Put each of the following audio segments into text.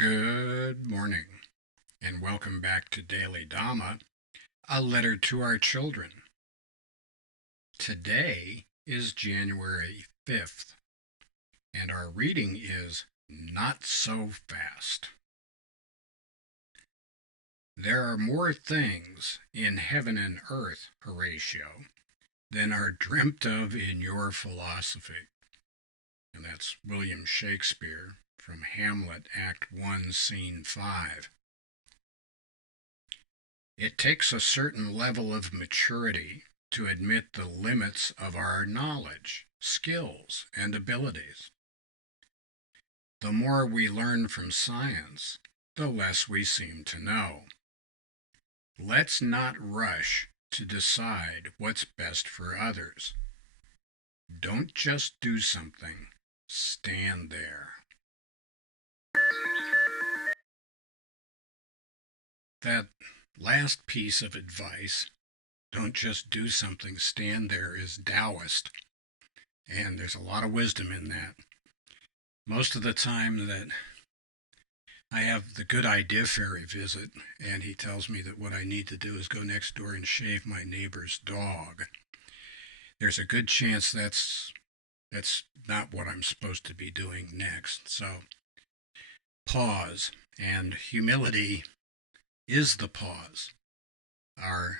Good morning, and welcome back to Daily Dhamma, a letter to our children. Today is January 5th, and our reading is Not So Fast. There are more things in heaven and earth, Horatio, than are dreamt of in your philosophy. And that's William Shakespeare from Hamlet, Act 1, Scene 5. It takes a certain level of maturity to admit the limits of our knowledge, skills, and abilities. The more we learn from science, the less we seem to know. Let's not rush to decide what's best for others. Don't just do something, stand there. That last piece of advice, don't just do something, stand there, is Taoist, and there's a lot of wisdom in that. Most of the time that I have the good idea fairy visit, and he tells me that what I need to do is go next door and shave my neighbor's dog, there's a good chance that's not what I'm supposed to be doing next. So pause, and humility is the pause. Our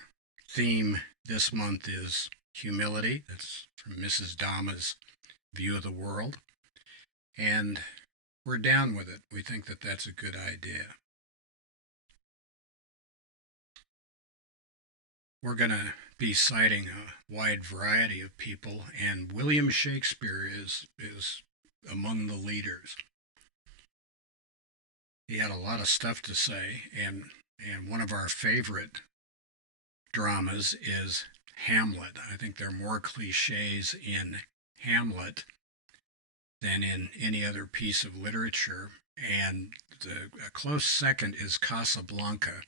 theme this month is humility. That's from Mrs. Dhamma's view of the world. And we're down with it. We think that that's a good idea. We're going to be citing a wide variety of people, and William Shakespeare is among the leaders. He had a lot of stuff to say, and one of our favorite dramas is Hamlet. I think there are more cliches in Hamlet than in any other piece of literature, and a close second is Casablanca.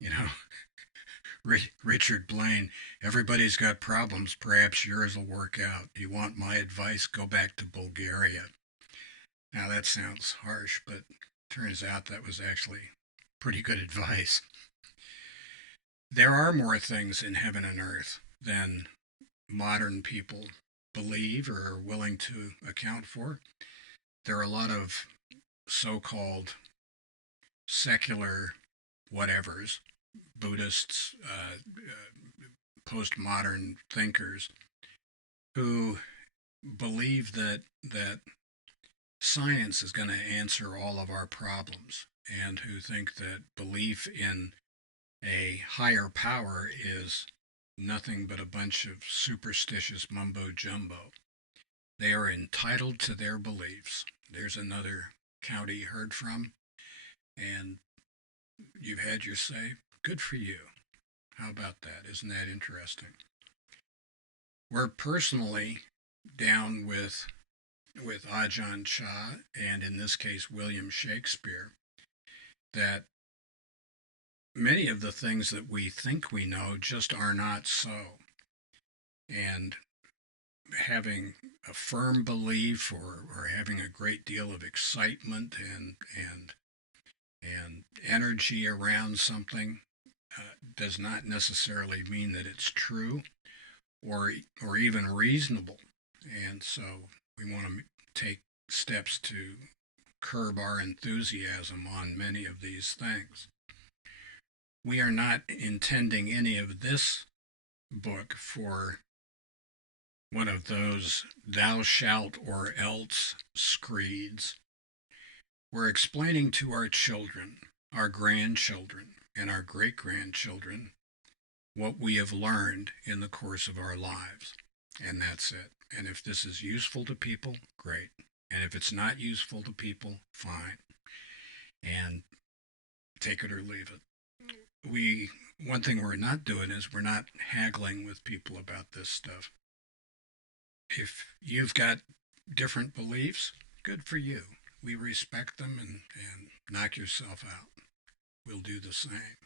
You know, Richard Blaine, everybody's got problems, perhaps yours will work out. You want my advice? Go back to Bulgaria. Now that sounds harsh, but turns out that was actually pretty good advice. There are more things in heaven and earth than modern people believe or are willing to account for. There are a lot of so-called secular whatevers, Buddhists, postmodern thinkers, who believe that science is going to answer all of our problems, and who think that belief in a higher power is nothing but a bunch of superstitious mumbo jumbo. They are entitled to their beliefs. There's another county you heard from, and you've had your say. Good for you. How about that? Isn't that interesting? We're personally down with Ajahn Chah, and in this case William Shakespeare, that many of the things that we think we know just are not so. And having a firm belief or having a great deal of excitement and energy around something does not necessarily mean that it's true or even reasonable. And so we want to take steps to curb our enthusiasm on many of these things. We are not intending any of this book for one of those thou shalt or else screeds. We're explaining to our children, our grandchildren, and our great-grandchildren what we have learned in the course of our lives. And that's it. And if this is useful to people, great. And if it's not useful to people, fine. And take it or leave it. One thing we're not doing is we're not haggling with people about this stuff. If you've got different beliefs, good for you. We respect them, and knock yourself out. We'll do the same.